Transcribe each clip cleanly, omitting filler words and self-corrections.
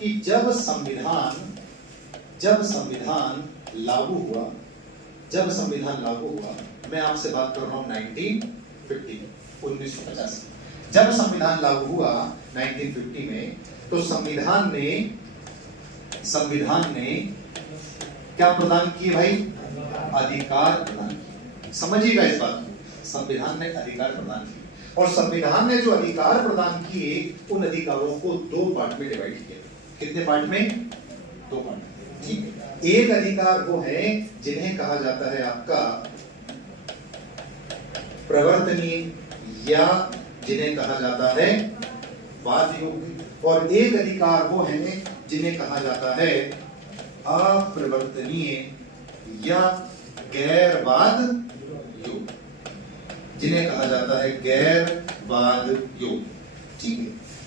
कि जब संविधान लागू हुआ, मैं आपसे बात कर रहा हूं 1950 जब संविधान लागू हुआ 1950 में, तो संविधान ने क्या प्रदान किए भाई? अधिकार प्रदान किए। समझिएगा इस बात को, संविधान ने अधिकार प्रदान किए, और संविधान ने जो अधिकार प्रदान किए उन अधिकारों को 2 पार्ट में डिवाइड किया। कितने पार्ट में? 2 पार्ट में। ठीक है। एक अधिकार वो है जिन्हें कहा जाता है आपका प्रवर्तनीय, या जिन्हें कहा जाता है वाद योग्य, और एक अधिकार वो है जिन्हें कहा जाता है अप्रवर्तनीय या गैर वाद योग्य, जिन्हें कहा जाता है गैर वाद योग्य। ठीक है।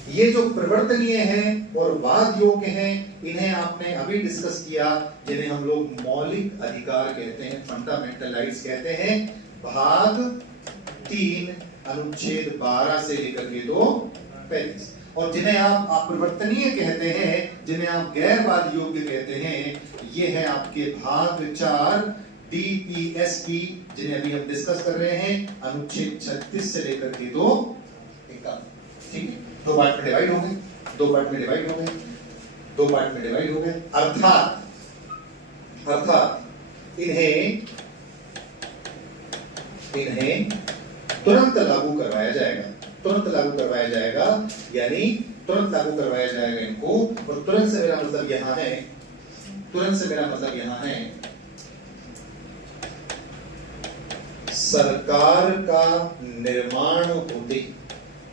ये जो प्रवर्तनीय हैं और वाद योग्य हैं, इन्हें आपने अभी डिस्कस किया, जिन्हें हम लोग मौलिक अधिकार कहते हैं, फंडामेंटल राइट्स कहते हैं, भाग 3 अनुच्छेद 12 से लेकर के 2:35। और जिन्हें आप अप्रवर्तनीय कहते हैं, जिन्हें आप गैर वाद योग्य कहते हैं, ये है आपके भाग 4 DPSP, जिन्हें अभी हम डिस्कस कर रहे हैं, अनुच्छेद 36 से लेकर के 2:51। ठीक है। 2 पार्ट में डिवाइड हो गए, अर्थात इन्हें तुरंत लागू करवाया जाएगा, यानी तुरंत लागू करवाया जाएगा इनको। और तुरंत से मेरा मतलब यहां है सरकार का निर्माण होते।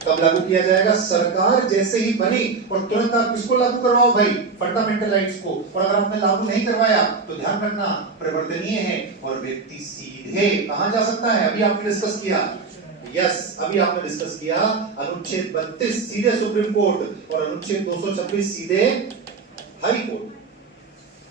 कब लागू किया जाएगा? सरकार जैसे ही बनी, और तुरंत आप किसको लागू करवाओ भाई? फंडामेंटल राइट्स को। और अगर आपने लागू नहीं करवाया तो ध्यान रखना, प्रवर्तनीय है और व्यक्ति सीधे कहां जा सकता है? अभी आपने डिस्कस किया, अनुच्छेद 32 सीधे सुप्रीम कोर्ट, और अनुच्छेद 226 सीधे हाई कोर्ट।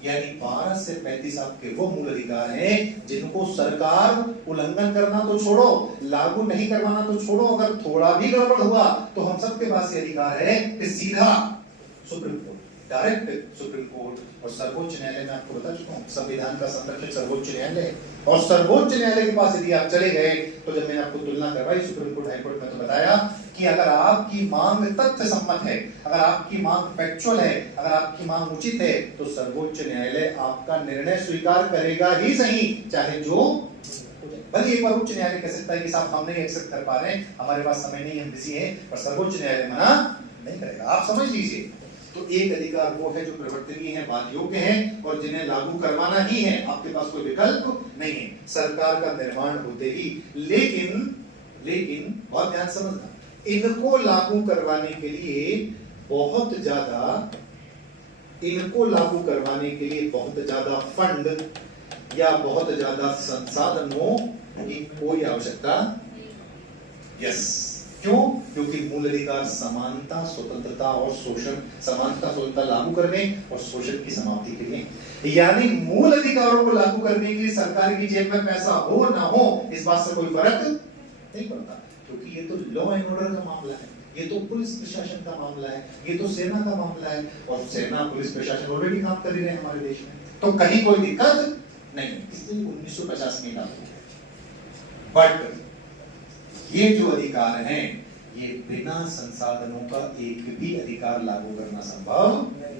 यानी 12 से 35 आपके वो मूल अधिकार हैं जिनको सरकार उल्लंघन करना तो छोड़ो, लागू नहीं करवाना तो छोड़ो, अगर थोड़ा भी गड़बड़ हुआ तो हम सबके पास ये अधिकार है कि सीधा supreme court, direct supreme court. और सर्वोच्च न्यायालय में आपको बता चुका हूं, संविधान का संरक्षक सर्वोच्च न्यायालय, और सर्वोच्च न्यायालय के पास यदि आप चले गए, तो जब मैंने आपको तुलना करवाई सुप्रीम कोर्ट हाई कोर्ट में, तो बताया कि अगर आपकी मांग तथ्य सम्मत है, अगर आपकी मांग फैक्चुअल है, अगर आपकी मांग उचित है, तो सर्वोच्च न्यायालय आपका निर्णय स्वीकार करेगा ही सही, चाहे जो भले एक बार उच्च न्यायालय कह सकता है कि साहब हम नहीं एक्सेप्ट कर पा रहे हैं, हमारे पास समय नहीं, हम बिजी हैं, पर सर्वोच्च न्यायालय मना नहीं करेगा। आप समझ लीजिए। तो एक अधिकार वो है जो प्रवर्तनीय है, वाद योग्य है, और जिन्हें लागू करवाना ही है, आपके पास कोई विकल्प नहीं है, सरकार का निर्माण होते ही। लेकिन बहुत ध्यान समझना, इनको लागू करवाने के लिए बहुत ज्यादा फंड या बहुत ज्यादा संसाधनों की कोई आवश्यकता। क्यों? क्योंकि मूल अधिकार समानता, स्वतंत्रता और शोषण, समानता स्वतंत्रता लागू करने और शोषण की समाप्ति के लिए। यानी मूल अधिकारों को लागू करने के लिए सरकार की जेब में पैसा हो ना हो, इस बात से कोई फर्क नहीं पड़ता, क्योंकि ये तो लॉ एंड ऑर्डर का मामला है, ये तो पुलिस प्रशासन का मामला है, ये तो सेना का मामला है, और सेना पुलिस प्रशासन ऑलरेडी काम कर रहे हैं हमारे देश में, तो कहीं कोई दिक्कत नहीं। इसलिए 1950 में लागू हुआ। बट ये जो अधिकार हैं, ये बिना संसाधनों का एक भी अधिकार लागू करना संभव नहीं।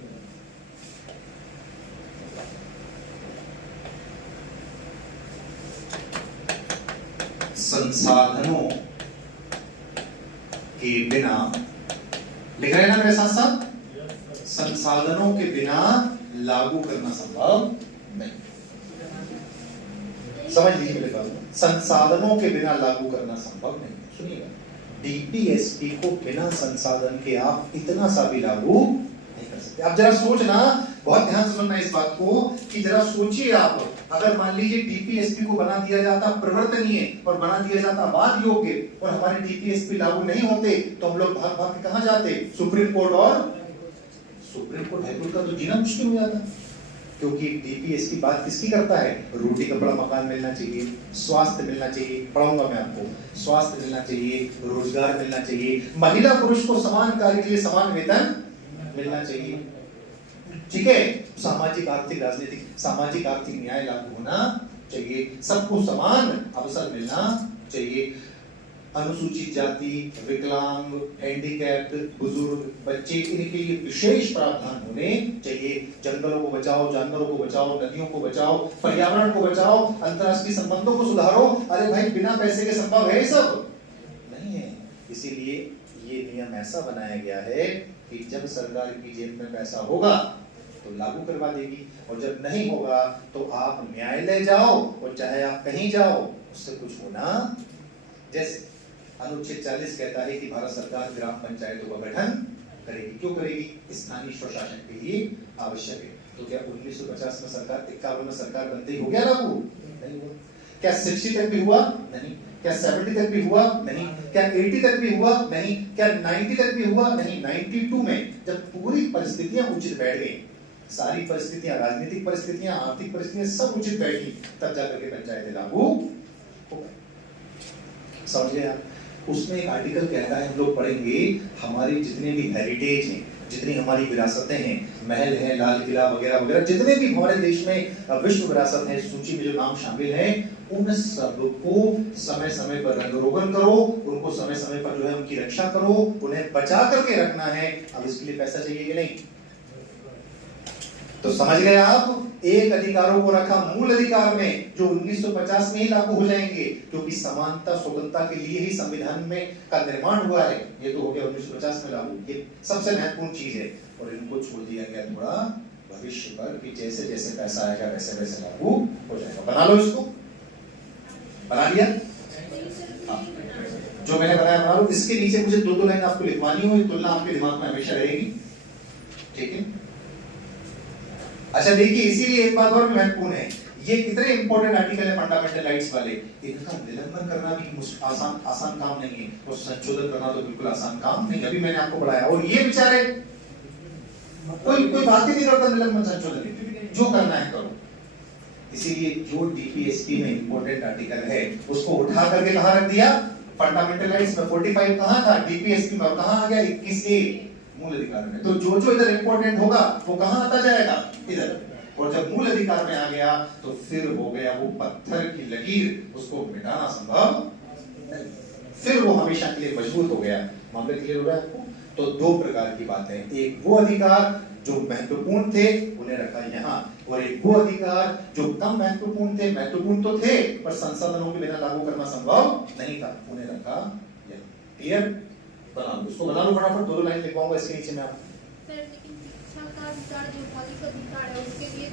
संसाधनों के बिना, लिख रहे हैं ना मेरे साथ साथ, संसाधनों के बिना लागू करना संभव नहीं। समझ लीजिए मेरे बात, संसाधनों के बिना लागू करना संभव नहीं। सुनिएगा, डीपीएसपी को बिना संसाधन के आप इतना सा भी लागू नहीं कर सकते। आप जरा सोचना, बहुत ध्यान से सुनना इस बात को, कि जरा सोचिए आप, अगर मान लीजिए डीपीएसपी को बना दिया जाता प्रवर्तनीय और बना दिया जाता वाद योग्य, और हमारे डीपीएसपी लागू नहीं होते, तो हम लोग भाग भाग के कहां जाते? सुप्रीम कोर्ट, और सुप्रीम कोर्ट हाई कोर्ट का तो जीना मुश्किल हो जाता, क्योंकि डीपीएसपी बात किसकी करता है? रोटी कपड़ा मकान मिलना चाहिए, स्वास्थ्य मिलना चाहिए, पढ़ाऊंगा मैं आपको, स्वास्थ्य मिलना चाहिए, रोजगार मिलना चाहिए, महिला पुरुष को समान कार्य के लिए समान वेतन मिलना चाहिए, ठीक है, सामाजिक आर्थिक राजनीतिक सामाजिक आर्थिक न्याय लागू होना चाहिए, सबको समान अवसर मिलना चाहिए, अनुसूचित जाति, विकलांग, हैंडीकैप्ड, बुजुर्ग, बच्चे, इनके लिए विशेष प्रावधान होने चाहिए। जंगलों को बचाओ, जानवरों को बचाओ, नदियों को बचाओ, पर्यावरण को बचाओ, अंतर्राष्ट्रीय संबंधों को सुधारो। अरे भाई, बिना पैसे के संभव है सब नहीं है। इसीलिए ये नियम ऐसा बनाया गया है कि जब सरकार की जेब में पैसा होगा तो लागू करवा देगी, और जब नहीं होगा तो आप न्यायालय जाओ, और चाहे आप कहीं जाओ, उससे कुछ होना। जैसे अनुच्छेद 40 कहता है कि भारत सरकार ग्राम पंचायतों का गठन करेगी। क्यों करेगी? स्थानीय स्वशासन के लिए आवश्यक है। तो क्या 1950 में सरकार 51 में सरकार बनते ही हो गया लागू? नहीं हुआ। क्या 60 तक भी हुआ? नहीं। क्या 70 तक भी हुआ? नहीं। क्या 80 तक भी हुआ? नहीं। क्या 90 तक भी हुआ? नहीं। 92 में जब पूरी परिस्थितियां उचित बैठ गई, सारी परिस्थितियां, राजनीतिक परिस्थितियां, आर्थिक परिस्थितियां सब उचित बैठी, तब जाकर के पंचायतें लागू हो गई। समझ गए आप? उसमें एक आर्टिकल कहता है, हम लोग पढ़ेंगे, हमारी जितने भी हेरिटेज हैं, जितनी हमारी विरासतें हैं, महल है, लाल किला वगैरह वगैरह, जितने भी हमारे देश में विश्व विरासत है, सूची में जो नाम शामिल है, उन सबको समय समय पर रंगरोगन करो, उनको समय समय पर जो है उनकी रक्षा करो, उन्हें बचा करके रखना है। अब इसके लिए पैसा चाहिए कि नहीं? तो समझ गए आप? एक अधिकारों को रखा मूल अधिकार में, जो 1950 में ही लागू हो जाएंगे, क्योंकि समानता स्वतंत्रता के लिए ही संविधान में का निर्माण हुआ है। ये तो हो गया 1950 में लागू, ये सबसे महत्वपूर्ण चीज है। और इनको छोड़ दिया गया थोड़ा भविष्य पर, कि जैसे जैसे पैसा आएगा वैसे वैसे लागू हो जाएगा। बना लो इसको, बना लिया? जो मैंने बनाया बना लो। इसके नीचे मुझे दो लाइन आपको लिखवानी हो, तुलना आपके दिमाग में हमेशा रहेगी, ठीक है? अच्छा देखिए, इसीलिए एक बात और महत्वपूर्ण है, ये कितने इंपॉर्टेंट आर्टिकल है फंडामेंटल राइट्स वाले, इनका निलंबन करना भी आसान काम नहीं है, और संशोधन करना तो बिल्कुल आसान काम नहीं। अभी मैंने आपको पढ़ाया, और ये बेचारे कोई बात ही नहीं करता निलंबन संशोधन, जो करना है करो। इसीलिए जो डीपीएसपी में इंपॉर्टेंट आर्टिकल है, उसको उठा करके कहां रख दिया? फंडामेंटल राइट्स में। 45 कहां था? डीपीएसपी में। कहां आ गया? 21A मूल अधिकार में। तो जो जो इधर इंपॉर्टेंट होगा वो कहां आता जाएगा? इधर। और जब मूल अधिकार में आ गया तो फिर हो गया वो पत्थर की लकीर, उसको मिटाना संभव नहीं, फिर वो हमेशा के लिए मजबूत हो गया। मामला क्लियर हो रहा है आपको? तो दो प्रकार की बातें, एक वो अधिकार जो महत्वपूर्ण थे उन्हें रखा यहाँ, और एक वो अधिकार जो कम महत्वपूर्ण थे, महत्वपूर्ण तो थे पर संसाधनों के बिना लागू करना संभव नहीं था, उन्हें रखा यहाँ। क्लियर? बना लो उसको, बना लो फटाफट, दो लाइन लिखवाऊंगा इसके नीचे में आप। सर, लेकिन शिक्षा का अधिकार जो मौलिक अधिकार है, उसके लिए